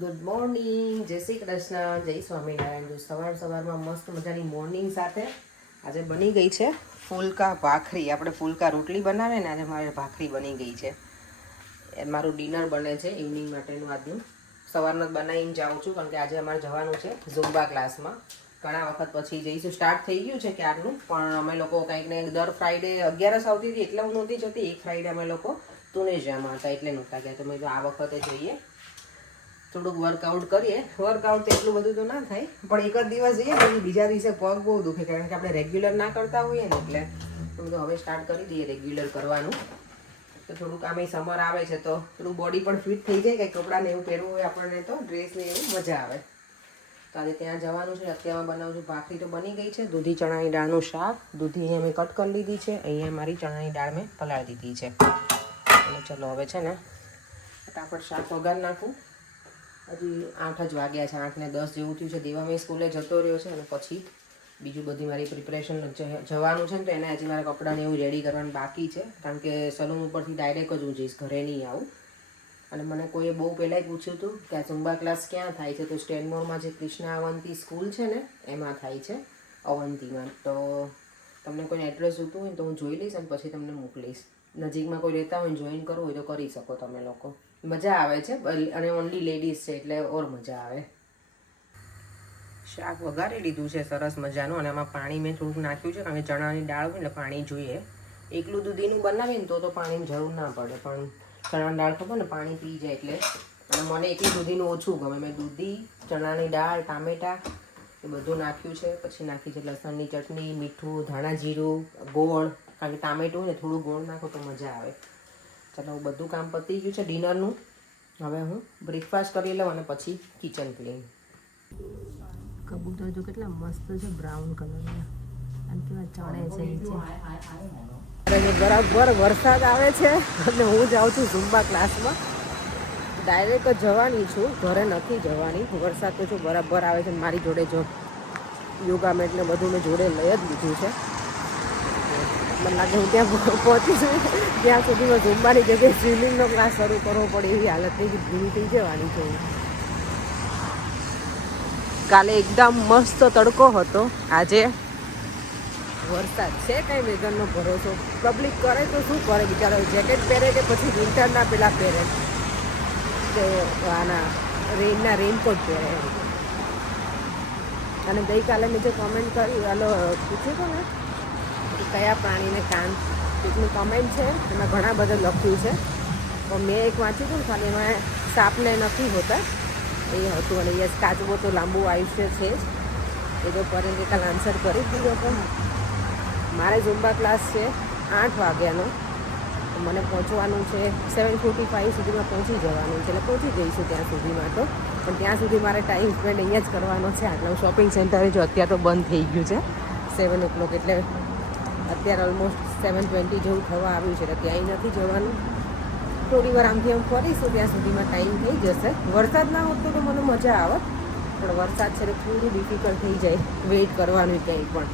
Good morning, જય શ્રી કૃષ્ણ, જય સ્વામિનારાયણ. જો સવારમાં મસ્ત મજાની મોર્નિંગ સાથે આજે બની ગઈ છે ફૂલકા ભાખરી. આપણે ફૂલકા રોટલી બનાવે ને, આજે મારે ભાખરી બની ગઈ છે. એ મારું ડિનર બને છે ઇવનિંગ માટેનું આજનું. સવારનું જ બનાવીને જાઉં છું કારણ કે આજે અમારે જવાનું છે ઝુમ્બા ક્લાસમાં. ઘણા વખત પછી જઈશું. સ્ટાર્ટ થઈ ગયું છે ક્યારનું, પણ અમે લોકો કંઈક ને દર ફ્રાઈડે 11 આવતી હતી એટલે હું નહોતી જતી. એક ફ્રાઈડે અમે લોકો તુનેશિયામાં હતા એટલે નહોતા ગયા. તો મેં તો આ વખતે જઈએ, થોડુંક વર્કઆઉટ કરીએ. વર્કઆઉટ એટલું બધું તો ના થાય, પણ એક જ દિવસ જઈએ પછી બીજા દિવસે પગ બહુ દુખે, કારણ કે આપણે રેગ્યુલર ના કરતા હોઈએ ને. એટલે તો હવે સ્ટાર્ટ કરી દઈએ રેગ્યુલર કરવાનું. તો થોડુંક આમે સમર આવે છે તો થોડું બોડી પણ ફિટ થઈ જાય. કંઈ કપડાને એવું પહેરવું હોય આપણને તો ડ્રેસને એવું મજા આવે. તો આજે ત્યાં જવાનું છે. અત્યારમાં બનાવું છું ભાખરી. તો બની ગઈ છે. દૂધી ચણાની દાળનું શાક. દૂધી અહીંયા મેં કટ કરી લીધી છે. અહીંયા મારી ચણાની દાળ મેં પલાળી દીધી છે. અને ચલો હવે છે ને ફટાફટ શાક વઘાર નાખું. હજી 8 જ વાગ્યા છે, 8 ને 10 જેવું થયું છે. દેવાભાઈ સ્કૂલે જતો રહ્યો છે અને પછી બીજું બધી મારી પ્રિપરેશન જવાનું છે ને, તો એને હજી મારા કપડાને એવું રેડી કરવાનું બાકી છે. કારણ કે સલૂન ઉપરથી ડાયરેક્ટ જ હું જઈશ, ઘરે નહીં આવું. અને મને કોઈએ બહુ પહેલાંય પૂછ્યું હતું કે આ ઝુમ્બા ક્લાસ ક્યાં થાય છે, તો સ્ટેનમોરમાં જે કૃષ્ણા અવંતી સ્કૂલ છે ને એમાં થાય છે, અવંતીમાં. તો તમને કોઈ એડ્રેસ જોતું હોય ને તો હું જોઈ લઈશ અને પછી તમને મોકલીશ. નજીકમાં કોઈ રહેતા હોય ને જોઈન કરવું હોય તો કરી શકો તમે લોકો. મજા આવે છે અને ઓનલી લેડીઝ છે એટલે ઓર મજા આવે. શાક વઘારી લીધું છે સરસ મજાનું, અને એમાં પાણી મેં થોડુંક નાખ્યું છે કારણ કે ચણાની દાળ હોય એટલે પાણી જોઈએ. એકલું દૂધીનું બનાવીએ ને તો પાણીની જરૂર ના પડે, પણ ચણાની દાળ ખબર ને પાણી પી જાય એટલે. અને મને એકલું દૂધીનું ઓછું ગમે. મેં દૂધી, ચણાની દાળ, ટામેટાં એ બધું નાખ્યું છે. પછી નાખી છે લસણની ચટણી, મીઠું, ધાણા જીરું, ગોળ. કારણ કે ટામેટું હોય ને થોડું ગોળ નાખો તો મજા આવે. ચાલો બધું કામ પતી ગયું છે ડિનરનું. હવે હું બ્રેકફાસ્ટ કરી લઉં અને પછી કિચન ક્લીન. કબૂતર જો કેટલા મસ્ત છે, બ્રાઉન કલરના. અને કેવા ચણે છે નીચે. બરાબર વરસાદ આવે છે અને હું જાઉં છું ઝુમ્બા ક્લાસમાં. ડાયરેક્ટ જવાની છું, ઘરે નથી જવાની. વરસાદ તો જો બરાબર આવે છે. મારી જોડે જો યોગા મેટ ને બધું મેં જોડે લઈ જ લીધું છે. મને લાગે હું ત્યાં પહોંચી છું ત્યાં સુધીમાં ઝુમ્બાની જગ્યાએ સ્વિમિંગનો ક્લાસ શરૂ કરવો પડે એવી હાલત થઈ ભૂલી થઈ જવાની છે. કાલે એકદમ મસ્ત તડકો હતો, આજે વરસાદ છે. કાંઈ વેધરનો ભરોસો. પબ્લિક કરે તો શું કરે બિચારા, જેકેટ પહેરે કે પછી વિન્ટરના પેલા પહેરે, તે આના રેનના રેનકોટ પહેરે. અને ગઈકાલે મેં જે કોમેન્ટ કરી, હાલો પૂછ્યું હતું ને કયા પ્રાણીને કાન, એકનું કમેન્ટ છે એમાં ઘણા બધા લખ્યું છે. તો મેં એક વાંચ્યું હતું ને ખાલી, એમાં સાપને નથી હોતા એ હતું. અને યસ, કાચબો તો લાંબુ આયુષ્ય છે જ. એ તો કરીને કાલ આન્સર કરી જ દીધો હતો. મારે ઝુમ્બા ક્લાસ છે 8 વાગ્યાનો. મને પહોંચવાનું છે 7:45 સુધીમાં પહોંચી જવાનું છે. એટલે પહોંચી જઈશું ત્યાં સુધીમાં તો. પણ ત્યાં સુધી મારે ટાઈમ સ્પેન્ડ અહીંયા જ કરવાનો છે. આટલું શોપિંગ સેન્ટરે જો અત્યારે તો બંધ થઈ ગયું છે 7 o'clock, એટલે અત્યારે ઓલમોસ્ટ 7:20 જેવું થવા આવ્યું છે. એટલે ક્યાંય નથી જવાનું. થોડી વાર આમથી આમ ફરીશું, ત્યાં સુધીમાં ટાઈમ થઈ જશે. વરસાદ ના હોત તો મને મજા આવે, પણ વરસાદ છે એટલે થોડું ડિફિકલ્ટ થઈ જાય વેઇટ કરવાનું ક્યાંય પણ.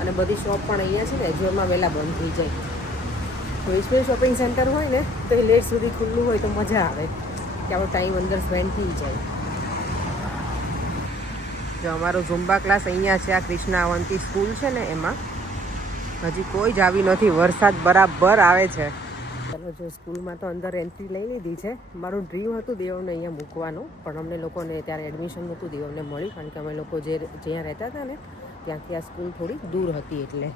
અને બધી શોપ પણ અહીંયા છે ને એજોરમાં વહેલા બંધ થઈ જાય. વેસ્ટવેલ શોપિંગ સેન્ટર હોય ને તો એ લેટ સુધી ખુલ્લું હોય તો મજા આવે કે આપણો ટાઈમ અંદર સ્પેન્ડ થઈ જાય. જો અમારો ઝુમ્બા ક્લાસ અહીંયા છે, આ કૃષ્ણા અવંતી સ્કૂલ છે ને એમાં. હજી કોઈ જ આવી નથી, વરસાદ બરાબર આવે છે. ચાલો જો સ્કૂલમાં તો અંદર એન્ટ્રી લઈ લીધી છે. મારું ડ્રીમ હતું દેવને અહીંયા મૂકવાનું, પણ અમને લોકોને ત્યારે એડમિશન નહોતું દેવને મળ્યું, કારણ કે અમે લોકો જ્યાં રહેતા હતા ને ત્યાંથી આ સ્કૂલ થોડી દૂર હતી. એટલે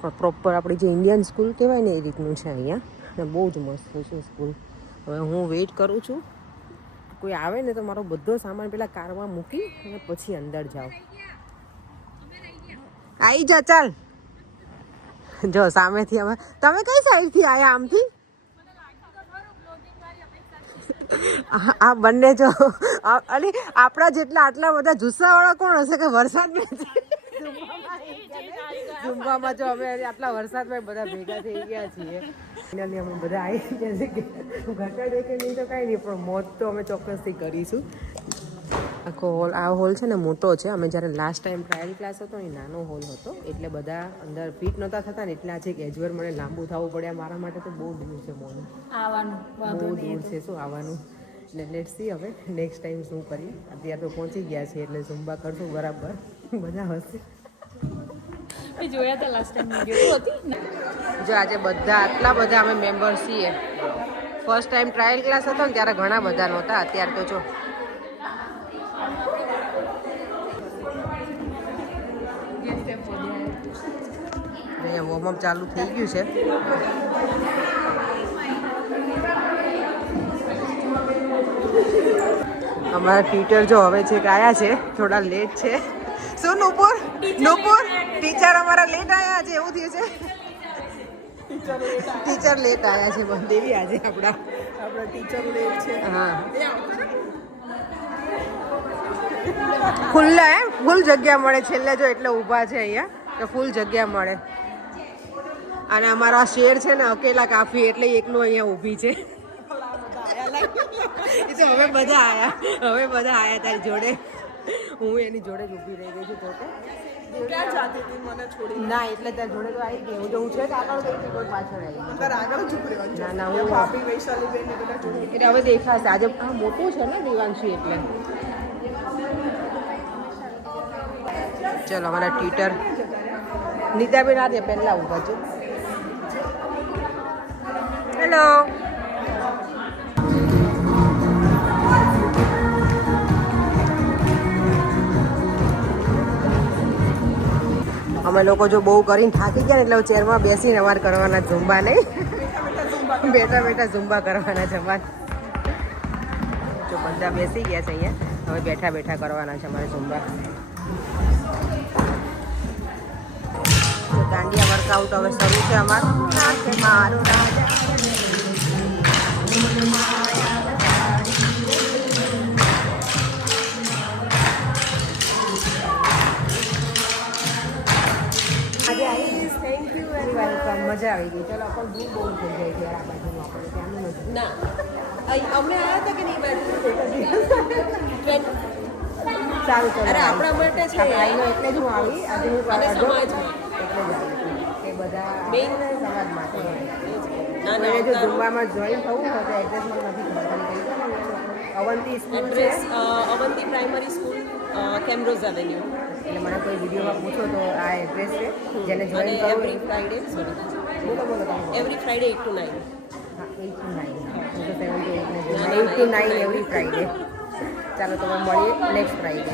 પણ પ્રોપર આપણી જે ઇન્ડિયન સ્કૂલ કહેવાય ને એ રીતનું છે અહીંયા. અને બહુ જ મસ્ત છે સ્કૂલ. હવે હું વેઇટ કરું છું કોઈ આવે ને તો મારો બધો સામાન પેલા કારમાં મૂકી અને પછી અંદર જાઉં. આવી જા ચાલ. જો સામેથી અમે, તમે કઈ સાઈડથી આવ્યા? આમથી? આ બંને જો, અને આપણા જેટલા આટલા બધા જુસ્સાવાળા કોણ હશે કે વરસાદમાં ઝુમ્બામાં જો અમે આટલા વરસાદમાં બધા ભેગા થઈ ગયા છીએ. ફાઇનલી અમે બધા આવી ગયા છે. ઘટાડે કે નહીં તો કાંઈ નહીં, પણ મોજ તો અમે ચોક્કસથી કરીશું. આખો હોલ, આ હોલ છે ને મોટો છે. અમે જ્યારે લાસ્ટ ટાઈમ ટ્રાયલ ક્લાસ હતો એ નાનો હોલ હતો, એટલે બધા અંદર ફિટ નહોતા થતા ને, એટલે આજે એજવર મને લાંબુ થવું પડ્યા. મારા માટે તો બહુ દૂર છે મોલ, આવવાનું બહુ દૂર છે. શું આવવાનું? એટલે લેટ્સ સી હવે નેક્સ્ટ ટાઈમ શું કરીએ. અત્યારે તો પહોંચી ગયા છીએ એટલે ઝુંબા કરશું બરાબર, મજા હશે. જોયા હતા લાસ્ટ ટાઈમ વિડીયો હતી. જો આજે બધા આટલા બધા અમે મેમ્બર્સ છીએ. ફર્સ્ટ ટાઈમ ટ્રાયલ ક્લાસ હતો ને ત્યારે ઘણા બધા નહોતા. અત્યારે તો જો અહીંયા વોર્મઅપ ચાલુ થઈ ગયું છે. અમારા ટીચર જો હવે છે આયા છે, થોડા લેટ છે. શું નુપુર ટીચર અમારા લેટ આયા છે, એવું થયું છે. ટીચર લેટ આયા છે દેવી આજે આપણા ટીચર લેટ છે. હા ખુલ્લા ફૂલ જગ્યા મળે છેલ્લે જો એટલે ઊભા છે અહીંયા તો ફૂલ જગ્યા મળે. અને અમારા શેર છે ને અકેલા કાફી એટલે એકલું અહીંયા ઊભી છે. એ તો હવે બધા આયા તારી જોડે. હું એની જોડે જ ઊભી રહી ગઈ છું. તો ક્યાં જાતી હતી મને છોડી? ના એટલે તારી જોડે તો આવી ગઈ. હું છે આગળ ગઈ હતી, કોઈ પાછળ આવી ગઈ. આગળ જ ઊભી રહી. ના હું ભાભી વૈશાલી બેન એટલે હવે દેખાશે. આજે આ મોટું છે ને દેવાંશી એટલે. ચલો અમારા ટ્વિટર નીતાબેન આજે પહેલા ઊભા છે. હેલો અમે લોકો જો બહુ કરીને થાકી ગયા ને એટલે ચેરમાં બેસીને અમારે કરવાના ઝુંબા નહીં, બેઠા બેઠા ઝુંબા કરવાના છે અમારે. જો બધા બેસી ગયા છે અહીંયા, હવે બેઠા બેઠા કરવાના છે અમારે ઝુંબા. દાંડિયા વર્કઆઉટ હવે શરૂ છે અમારું. મારું રાજા મજા આવી ગઈ. ચાલો પણ દૂર બહુ થઈ જાય છે આ બાજુનું આપણે ત્યાંનું નથી. ના અમને આવ્યા હતા કે નહીં બાજુ સારું ચાલો. અરે આપણા માટે છે એટલે જ હું આવી. આજે હું એટલે જ આવી એ બધા મેઇન સમાજ માટે. જો ઝુંબામાં જોઈન થવું હોય તો એડ્રેસ મને નથી ખબર. અવંતી સ્કૂલ છે, અવંતી પ્રાઇમરી સ્કૂલ, કેમ્બ્રોઝ એવેન્યુ. એટલે મને કોઈ વિડીયોમાં પૂછો તો આ એડ્રેસ છે જેને જોઈન કરવું. Every Friday every Friday 8 to 9. હા 8 to 9. હું તો 7 to 8 to 9 એવરી ફ્રાઈડે. ચાલો તો મળીએ નેક્સ્ટ ફ્રાઈડે.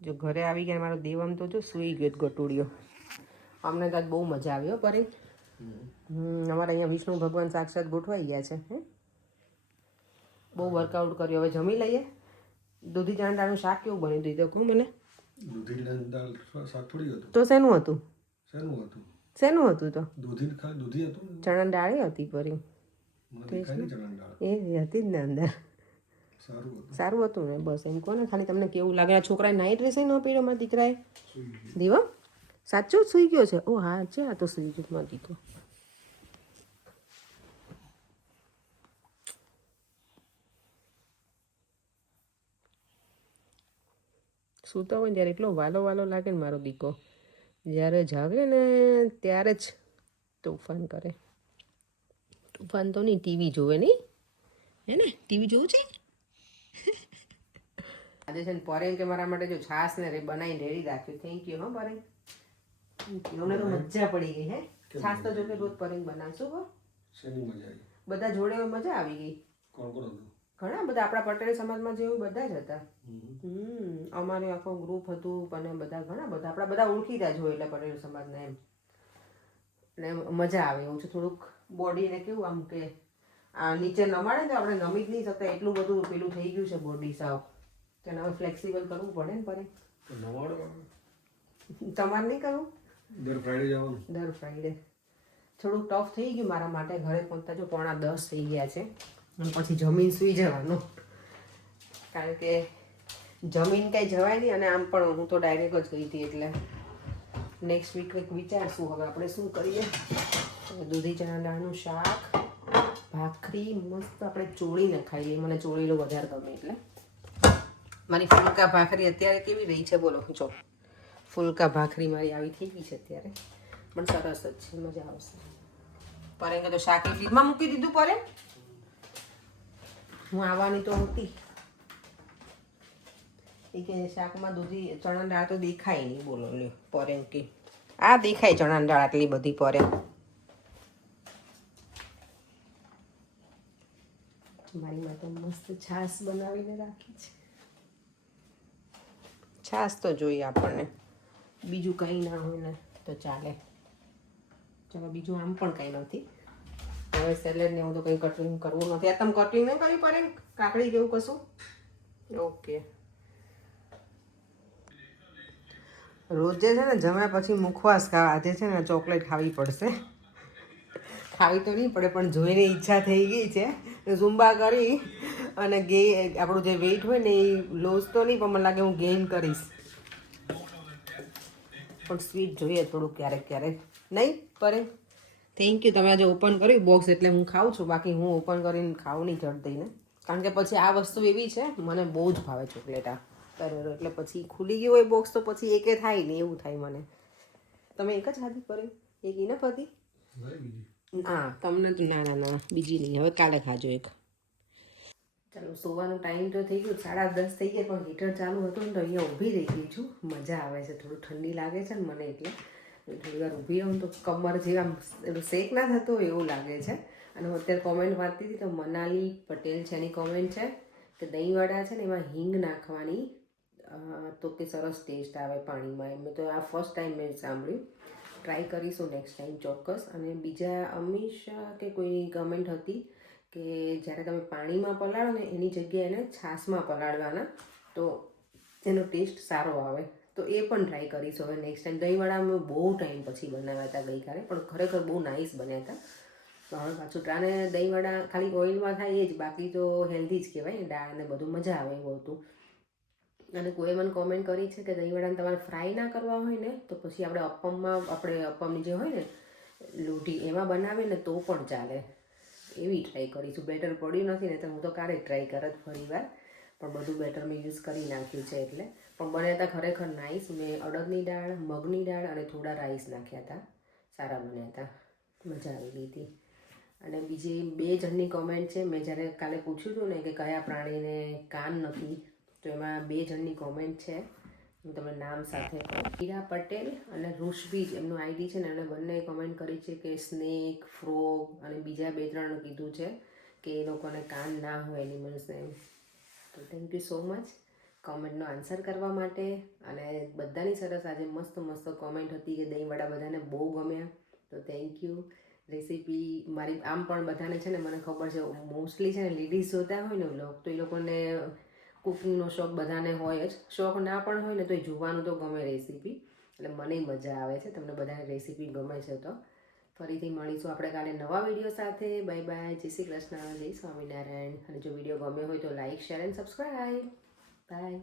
જો ઘરે આવી ગયા મારો દેવમ તો જો સૂઈ ગયો ગટુડિયો. અમને તો બહુ મજા આવી હો પરી. અમારે અહીંયા વિષ્ણુ ભગવાન સાક્ષાત ગોઠવાઈ ગયા છે. બહુ વર્કઆઉટ કર્યું. હવે જમી લઈએ. દૂધી ચણા દાળનું શાક કેવું બન્યું દીધું કહું મને? દૂધી દાળ શાક થોડી હતું. તો શેનું હતું? શેનું હતું? તો દૂધી હતું. ચણા દાળ હતી પરી. એ હતી જ ને અંદર. સારું હતું ને બસ એમ કહો ને. ખાલી તમને કેવું લાગે? આ છોકરાએ નાઇટ ડ્રેસ ન પહેર્યો મારા દીકરાએ. દીવા સાચું સૂઈ ગયો છે? ઓ હા છે, આ તો સૂઈ ગયો મારો દીકરો. સૂતો હોય ને ત્યારે એટલો વાલો લાગે ને મારો દીકરો. જ્યારે જાગે ને ત્યારે જ તોફાન કરે. તોફાન તો નહીં, ટીવી જોવે નહીં. હે ને ટીવી જોવું છે. આજે છે ને પરેમ કે મારા માટે જો છાશ ને બનાવીને રેડી રાખ્યું. Thank you. હા પરેમ, અમને તો મજા પડી ગઈ. હે છાશ તો જો કે રોજ પરેમ બનાવશું. હો બધા જોડે મજા આવી ગઈ. ઘણા બધા આપણા પટેલ સમાજમાં જેવું બધા જ હતા. અમારે આખો ગ્રુપ હતું અને બધા ઘણા બધા આપણા બધા ઓળખીતા જ હોય એટલે પટેલ સમાજના એમ. એટલે મજા આવે એવું છે. થોડુંક બોડીને કેવું આમ કે આ નીચે નમાડે ને તો આપણે નમી જ નહીં શકતા એટલું બધું પેલું થઈ ગયું છે બોડી સાવ. તેને હવે ફ્લેક્સિબલ કરવું પડે ને પડે. તમારે નહીં કરવું? દર ફ્રાઈડે થોડુંક ટફ થઈ ગયું મારા માટે. ઘરે પહોંચતા જો 9:45 થઈ ગયા છે. અને પછી જમીન સૂઈ જવાનું, કારણ કે જમીન કાંઈ જવાય નહીં. અને આમ પણ હું તો ડાયરેક્ટ જ ગઈ હતી એટલે નેક્સ્ટ વીક કંઈક વિચારશું હવે આપણે શું કરીએ. દૂધી ચણા દાળનું શાક, ભાખરી મસ્ત આપણે ચોળીને ખાઈએ. મને ચોળીનું વધારે ગમે એટલે. મારી ફુલકા ભાખરી અત્યારે કેવી રહી છે બોલો? જો ફુલકા ભાખરી મારી આવી થઈ ગઈ છે અત્યારે, પણ સરસ જ છે, મજા આવશે. પરેંગે તો શાક ફ્રીજમાં મૂકી દીધું. પરે હું આવવાની તો હતી એ કે શાકમાં દૂધી ચણા દાળ તો દેખાય નહીં બોલો લ્યો પરે કે આ દેખાય ચણા દાળ આટલી બધી પરે મારી માટે મસ્ત છાશ બનાવીને રાખી છે છાશ તો જોઈએ આપણને બીજું કંઈ ના હોય ને તો ચાલે ચાલો બીજું આમ પણ કંઈ નથી હવે સેલેડ ને એવું તો કંઈ કટિંગ કરવું નથી આ તમે કટિંગ નહીં કર્યું પડે કાકડી જેવું કશું ઓકે રોજે છે ને જમ્યા પછી મુખવાસ ખાવા આજે છે ને ચોકલેટ ખાવી પડશે ખાવી તો નહીં પડે પણ જોઈને ઈચ્છા થઈ ગઈ છે ઝુંબા કરી અને આપણું જે વેઇટ હોય ને એ લોસ તો નહીં પણ મને લાગે હું ગેઇન કરીશ પણ સ્વીટ જોઈએ થોડુંક ક્યારેક ક્યારેક નહીં પરે થેન્ક યુ તમે આજે ઓપન કર્યું બોક્સ એટલે હું ખાઉં છું બાકી હું ઓપન કરીને ખાઉં નહીં જડ દઈને કારણ કે પછી આ વસ્તુ એવી છે મને બહુ જ ભાવે ચોકલેટ આ બરાબર એટલે પછી ખુલી ગયું હોય બોક્સ તો પછી એકે થાય નહીં એવું થાય મને તમે એક જ ખાધી પરે એક ઇનફ હતી હા તમને તો ના ના ના બીજી નહીં હવે કાલે ખાજો એક ચાલો સોવાનો ટાઈમ તો થઈ ગયો 10:30 થઈ ગયા પણ હીટર ચાલુ હતું ને તો અહીંયા ઊભી રહી ગઈ છું મજા આવે છે થોડું ઠંડી લાગે છે ને મને એટલે થોડી વાર ઊભી રહું તો કમર જે આમ શેક ના થતો હોય એવું લાગે છે અને હું અત્યારે કોમેન્ટ વાંચતી હતી તો મનાલી પટેલ છે એની કોમેન્ટ છે કે દહીંવડા છે ને એમાં હિંગ નાખવાની તો કે સરસ ટેસ્ટ આવે પાણીમાં એમ તો આ ફર્સ્ટ ટાઈમ મેં સાંભળ્યું ટ્રાય કરીશું નેક્સ્ટ ટાઈમ ચોક્કસ અને બીજા અમીષા કે કોઈની કમેન્ટ હતી કે જ્યારે તમે પાણીમાં પલાળો ને એની જગ્યાએ એને છાશમાં પલાળવાના તો એનો ટેસ્ટ સારો આવે તો એ પણ ટ્રાય કરીશું હવે નેક્સ્ટ ટાઈમ દહીંવડા અમે બહુ ટાઈમ પછી બનાવ્યા હતા ગઈકાલે પણ ખરેખર બહુ નાઇસ બન્યા હતા તો હવે પાછું ટ્રાને દહીંવડા ખાલી ઓઇલમાં થાય એ જ બાકી તો હેલ્ધી જ કહેવાય દાળ ને બધું મજા આવે એવું હતું અને કોઈ મને કોમેન્ટ કરી છે કે દહીંવડાને તમારે ફ્રાય ના કરવા હોય ને તો પછી આપણે અપ્પમની જે હોય ને લોટી એમાં બનાવીએ ને તો પણ ચાલે એવી ટ્રાય કરીશું બેટર પડ્યું નથી ને તો હું તો ક્યારેય ટ્રાય કરત ફરી વાર પણ બધું બેટર મેં યુઝ કરી નાખ્યું છે એટલે પણ બન્યા હતા ખરેખર નાઇસ મેં અડદની દાળ મગની દાળ અને થોડા રાઈસ નાખ્યા હતા સારા બન્યા હતા મજા આવી ગઈ હતી અને બીજી 2 જણની કોમેન્ટ છે મેં જ્યારે કાલે પૂછ્યું હતું ને કે કયા પ્રાણીને કાન નથી તો એમાં 2 જણની કોમેન્ટ છે હું તમને નામ સાથે હીરા પટેલ અને ઋષભી એમનું આઈડી છે ને એણે બંને કોમેન્ટ કરી છે કે સ્નેક ફ્રોગ અને બીજા 2-3 કીધું છે કે એ લોકોને કાન ના હોય એનિમલ્સને તો થેન્ક યુ સો મચ કોમેન્ટનો આન્સર કરવા માટે અને બધાની સરસ આજે મસ્ત મસ્ત કોમેન્ટ હતી કે દહીંવડા બધાને બહુ ગમ્યા તો થેન્ક યુ રેસીપી મારી આમ પણ બધાને છે ને મને ખબર છે મોસ્ટલી છે ને લેડીઝ જોતા હોય ને વ્લોગ તો એ લોકોને કુકિંગનો શોખ બધાને હોય જ શોખ ના પણ હોય ને તો એ જોવાનું તો ગમે રેસીપી એટલે મને મજા આવે છે તમને બધાને રેસીપી ગમે છે તો ફરીથી મળીશું આપણે કાલે નવા વિડીયો સાથે બાય બાય જય શ્રી કૃષ્ણ જય સ્વામિનારાયણ અને જો વિડીયો ગમ્યો હોય તો like share and subscribe by